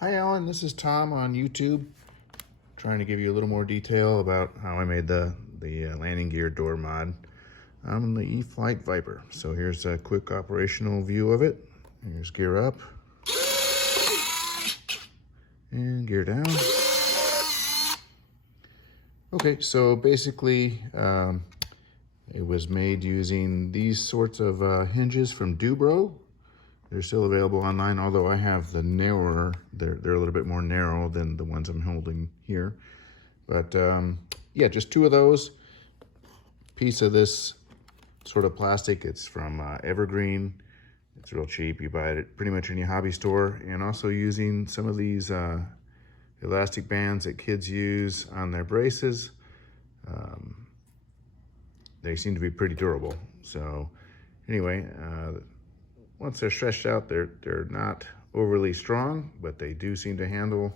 Hi Alan, this is Tom on YouTube, trying to give you a little more detail about how I made the landing gear door mod on the E-flite Viper. So here's a quick operational view of it. Here's gear up and gear down. Okay, so basically it was made using these sorts of hinges from Dubro. They're still available online, although I have the narrower, they're a little bit more narrow than the ones I'm holding here. But yeah, just two of those. Piece of this sort of plastic, it's from Evergreen. It's real cheap, you buy it pretty much in your hobby store. And also using some of these elastic bands that kids use on their braces. They seem to be pretty durable. So anyway, once they're stretched out, they're not overly strong, but they do seem to handle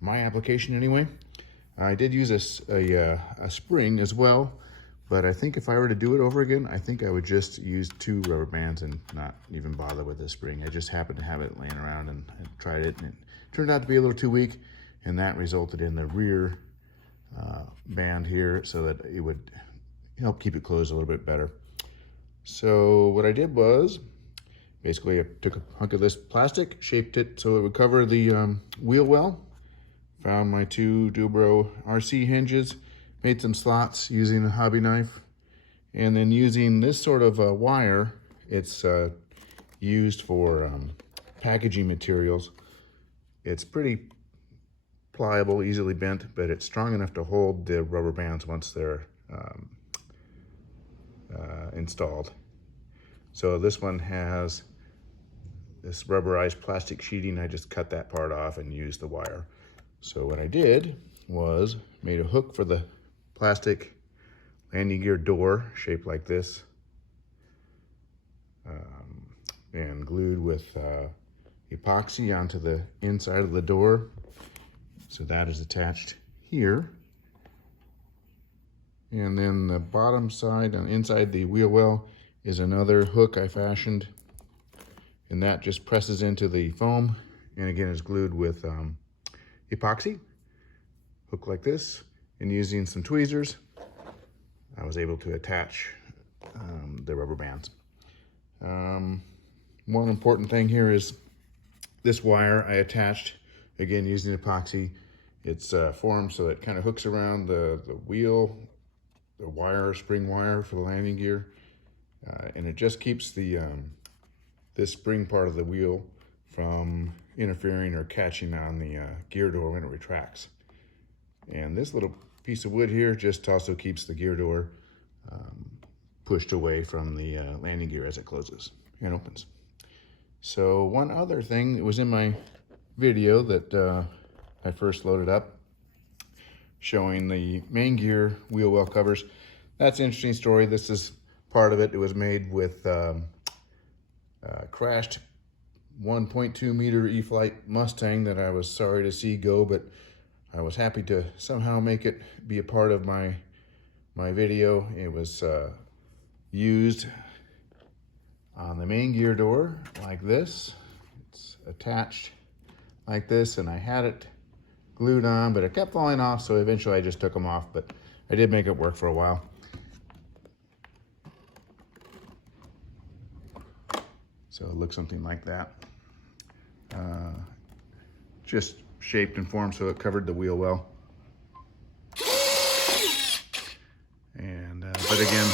my application anyway. I did use a spring as well, but I think if I were to do it over again, I think I would just use two rubber bands and not even bother with the spring. I just happened to have it laying around and I tried it, and it turned out to be a little too weak, and that resulted in the rear band here so that it would help keep it closed a little bit better. So what I did was, basically, I took a hunk of this plastic, shaped it so it would cover the wheel well, found my two Dubro RC hinges, made some slots using a hobby knife, and then using this sort of wire, it's used for packaging materials. It's pretty pliable, easily bent, but it's strong enough to hold the rubber bands once they're installed. So this one has this rubberized plastic sheeting. I just cut that part off and used the wire. So what I did was made a hook for the plastic landing gear door shaped like this, and glued with epoxy onto the inside of the door. So that is attached here. And then the bottom side and inside the wheel well is another hook I fashioned, and that just presses into the foam, and again is glued with epoxy. Hook like this, and using some tweezers, I was able to attach the rubber bands. One important thing here is this wire I attached, again using epoxy. It's formed so it kind of hooks around the wheel, the wire, spring wire for the landing gear, and it just keeps the this spring part of the wheel from interfering or catching on the gear door when it retracts. And this little piece of wood here just also keeps the gear door pushed away from the landing gear as it closes and opens. So one other thing that was in my video that I first loaded up, showing the main gear wheel well covers. That's an interesting story. This is part of it. It was made with crashed 1.2 meter E-flite Mustang that I was sorry to see go, but I was happy to somehow make it be a part of my video. It was used on the main gear door like this. It's attached like this, and I had it glued on, but it kept falling off, so eventually I just took them off, but I did make it work for a while. So it looks something like that. Just shaped and formed so it covered the wheel well. And but again,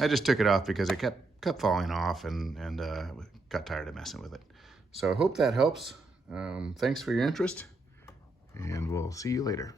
I just took it off because it kept falling off, and got tired of messing with it. So I hope that helps. Thanks for your interest, and we'll see you later.